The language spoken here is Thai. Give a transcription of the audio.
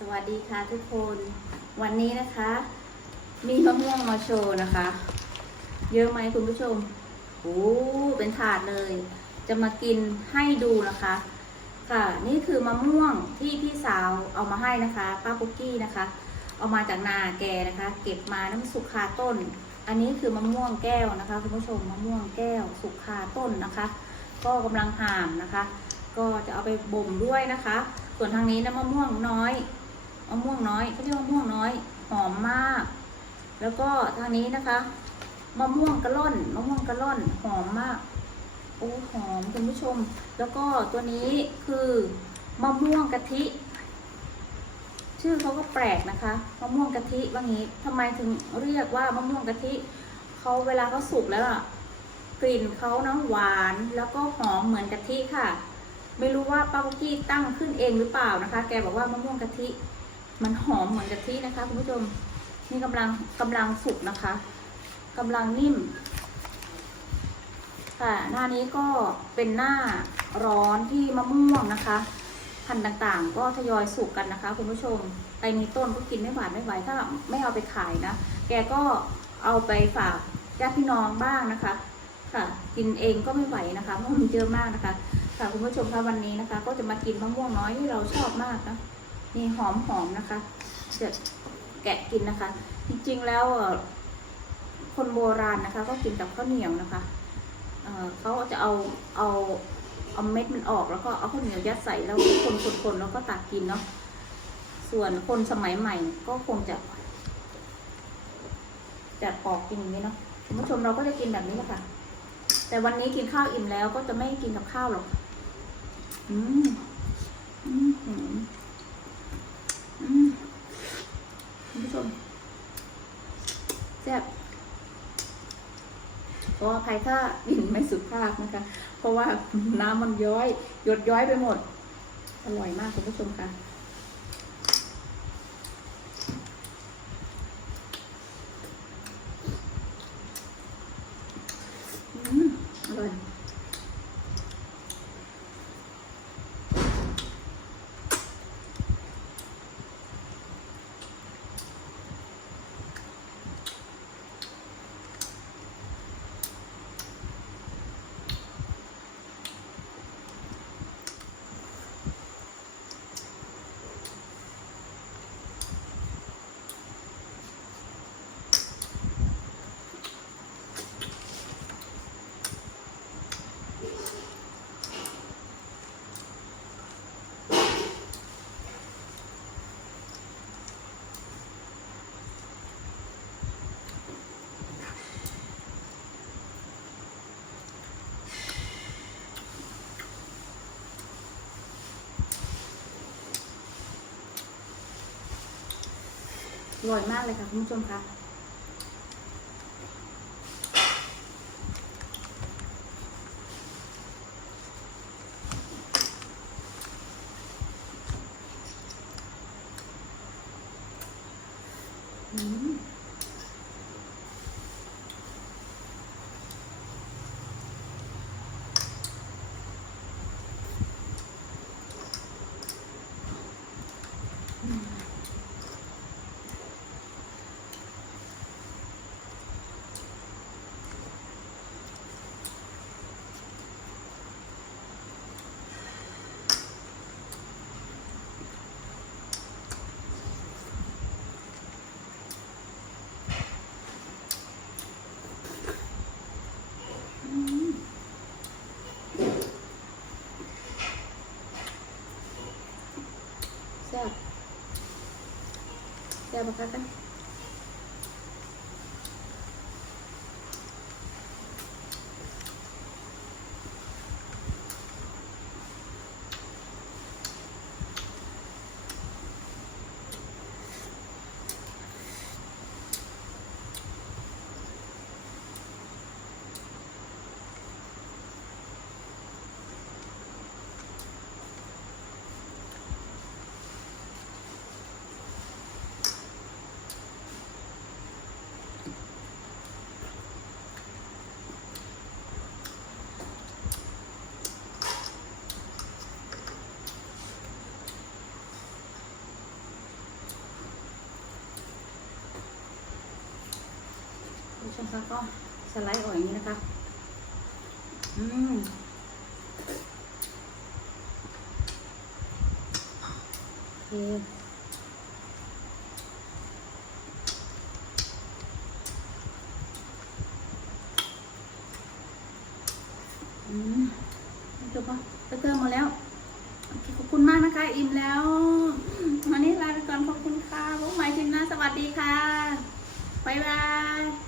สวัสดีค่ะทุกคนวันนี้นะคะ มีมะม่วงมาโชว์นะคะ เยอะไหมคุณผู้ชมโอ้เป็นถาดเลย จะมากินให้ดูนะคะ ค่ะ นี่คือมะม่วงที่พี่สาวเอามาให้นะคะป้าปุกกี้นะคะ เอามาจากนาแกนะคะ เก็บมาน้ำสุกคาต้น อันนี้คือมะม่วงแก้วนะคะคุณผู้ชมมะม่วงแก้วสุกคาต้นนะคะ ก็กำลังห่ามนะคะ ก็จะเอาไปบ่มด้วยนะคะ ส่วนทางนี้นะมะม่วงน้อย มะม่วงน้อยเขาเรียกมะม่วงน้อย หอมมาก แล้วก็ทางนี้นะคะ มะม่วงกระล่อน มะม่วงกระล่อน หอมมาก โอ้หอมคุณผู้ชม แล้วก็ตัวนี้คือมะม่วงกะทิ ชื่อเขาก็แปลกนะคะ มะม่วงกะทิว่างี้ทำไมถึงเรียกว่ามะม่วงกะทิเขาเวลาเขาสุกแล้วอะกลิ่นเขานะหวานแล้วก็หอมเหมือนกะทิค่ะ ไม่รู้ว่าป้าปุกกี้ตั้งขึ้นเองหรือเปล่านะคะ แกบอกว่ามะม่วงกะทิ มันหอมเหมือนกะทินะคะคุณผู้ชมนี่กำลังกำลังสุกนะคะกำลังนิ่มค่ะหน้านี้ก็เป็นหน้าร้อนที่มะม่วงนะคะ พันธุ์ต่างๆ ก็ทยอยสุกกันนะคะ คุณผู้ชมใครมีต้นก็กินไม่หวานไม่ไหวถ้าไม่เอาไปขายนะ แกก็เอาไปฝากญาติพี่น้องบ้างนะคะ ค่ะ กินเองก็ไม่ไหวนะคะเพราะมันเยอะมากนะคะ ค่ะคุณผู้ชมคะวันนี้นะคะ ก็จะมากินมะม่วงน้อยที่เราชอบมากนะ นี่หอมหอมๆนะคะจะแกะกินนะคะ จริงๆแล้วคนโบราณนะคะ ก็กินกับข้าวเหนียวนะคะเเขาจะเอาเอาเอาเม็ดมันออกแล้วก็เอาข้าวเหนียวยัดใส่แล้วคนคนคนแล้วก็ตักกินเนาะส่วนคนสมัยใหม่ก็คงจะจะปอกกินอย่างนี้เนาะคุณผู้ชมเราก็จะกินแบบนี้แหละค่ะ แต่วันนี้กินข้าวอิ่มแล้วก็จะไม่กินกับข้าวหรอก อืม อืมอืมอืม คุณผู้ชมแซ่บขออภัยถ้าดินไม่สุภาพนะคะ เพราะว่าน้ำมันย้อย หยดย้อยไปหมด อร่อยมากคุณผู้ชมค่ะ อืมอร่อย อ ร่อยมากเลยค่ะคุณผู้ชมคะอืม แซ่บแซ่บปะคะกัน ชมคะก็สไลด์ออกอย่างนี้นะคะ อืมโอเคอืมจบปะไปเติมมาแล้วอขอบคุณมากนะคะ อิ่มแล้ววันนี้ลาไปก่อนขอบคุณค่ะพบใหม่ทีหน้าสวัสดีค่ะ บ๊ายบาย